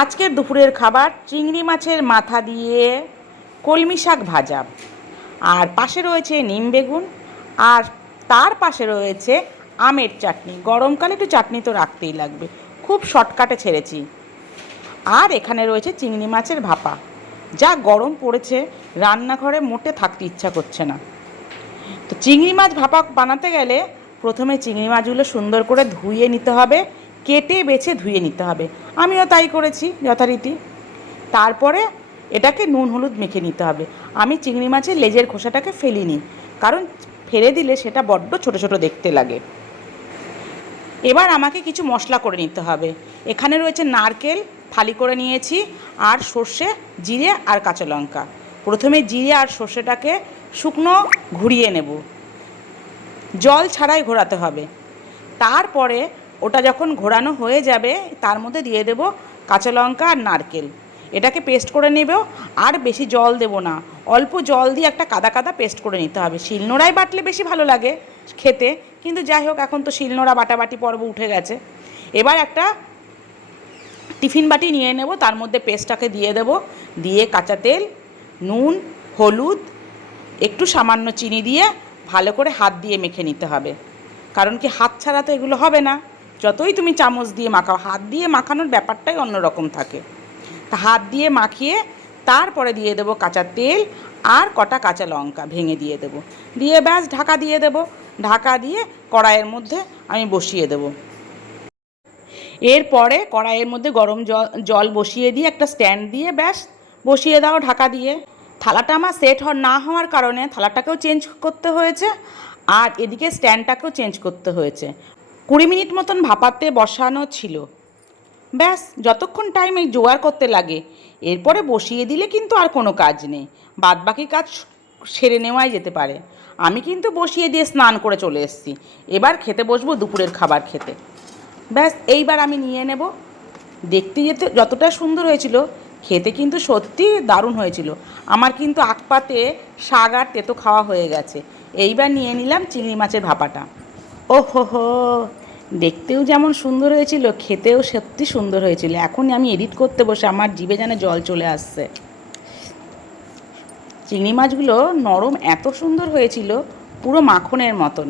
আজকের দুপুরের খাবার চিংড়ি মাছের মাথা দিয়ে কলমি শাক ভাজা, আর পাশে রয়েছে নিম বেগুন, আর তার পাশে রয়েছে আমের চাটনি। গরমকালে একটু চাটনি তো রাখতেই লাগবে, খুব শর্টকাটে ছেড়েছি। আর এখানে রয়েছে চিংড়ি মাছের ভাপা। যা গরম পড়েছে, রান্নাঘরে মোটে থাকতে ইচ্ছা করছে না। তো চিংড়ি মাছ ভাপা বানাতে গেলে প্রথমে চিংড়ি মাছগুলো সুন্দর করে ধুয়ে নিতে হবে, কেটে বেছে ধুয়ে নিতে হবে। আমিও তাই করেছি যথারীতি। তারপরে এটাকে নুন হলুদ মেখে নিতে হবে। আমি চিংড়ি মাছের লেজের খোসাটাকে ফেলিনি, কারণ ফেলে দিলে সেটা বড্ড ছোট ছোট দেখতে লাগে। এবার আমাকে কিছু মশলা করে নিতে হবে। এখানে রয়েছে নারকেল ফালি করে নিয়েছি, আর সর্ষে, জিরে আর কাঁচা লঙ্কা। প্রথমে জিরে আর সর্ষেটাকে শুকনো ঘুরিয়ে নেব, জল ছাড়াই ঘোরাতে হবে। তারপরে ওটা যখন ঘোরানো হয়ে যাবে, তার মধ্যে দিয়ে দেব কাঁচা লঙ্কা আর নারকেল। এটাকে পেস্ট করে নেব, আর বেশি জল দেব না, অল্প জল দিয়ে একটা কাদা কাদা পেস্ট করে নিতে হবে। শিলনোড়ায় বাটলে বেশি ভালো লাগে খেতে, কিন্তু যাই হোক, এখন তো শিলনোড়া বাটাবাটি পর্ব উঠে গেছে। এবার একটা টিফিন বাটি নিয়ে নেব, তার মধ্যে পেস্টটাকে দিয়ে দেব, দিয়ে কাঁচা তেল, নুন, হলুদ, একটু সামান্য চিনি দিয়ে ভালো করে হাত দিয়ে মেখে নিতে হবে। কারণ কি, হাত ছাড়া তো এগুলো হবে না। যতই তুমি চামচ দিয়ে মাখাও, হাত দিয়ে মাখানোর ব্যাপারটাই অন্যরকম থাকে। তা হাত দিয়ে মাখিয়ে তারপরে দিয়ে দেবো কাঁচা তেল আর কটা কাঁচা লঙ্কা ভেঙে দিয়ে দেবো, দিয়ে ব্যাস ঢাকা দিয়ে দেবো। ঢাকা দিয়ে কড়াইয়ের মধ্যে আমি বসিয়ে দেবো। এরপরে কড়াইয়ের মধ্যে গরম জল বসিয়ে দিয়ে একটা স্ট্যান্ড দিয়ে ব্যাস বসিয়ে দাও ঢাকা দিয়ে। থালাটা আমার সেট না হওয়ার কারণে থালাটাকেও চেঞ্জ করতে হয়েছে, আর এদিকে স্ট্যান্ডটাকেও চেঞ্জ করতে হয়েছে। 20 মিনিট মতন ভাপাতে বসানো ছিল। ব্যাস যতক্ষণ টাইম এই জোগাড় করতে লাগে, এরপরে বসিয়ে দিলে কিন্তু আর কোনো কাজ নেই, বাদবাকি কাজ সেরে নেওয়াই যেতে পারে। আমি কিন্তু বসিয়ে দিয়ে স্নান করে চলে এসেছি। এবার খেতে বসবো দুপুরের খাবার খেতে। ব্যাস এইবার আমি নিয়ে নেব। দেখতে যতটা সুন্দর হয়েছিল, খেতে কিন্তু সত্যি দারুণ হয়েছিল। আমার কিন্তু আকপাতে শাক আর তেতো খাওয়া হয়ে গেছে। এইবার নিয়ে নিলাম চিংড়ি মাছের ভাপাটা। ও হো, দেখতেও যেমন সুন্দর হয়েছিল, খেতেও সত্যি সুন্দর হয়েছিল। এখনই আমি এডিট করতে বসে আমার জিভে যেন জল চলে আসছে। চিংড়ি মাছগুলো নরম এত সুন্দর হয়েছিল, পুরো মাখনের মতন।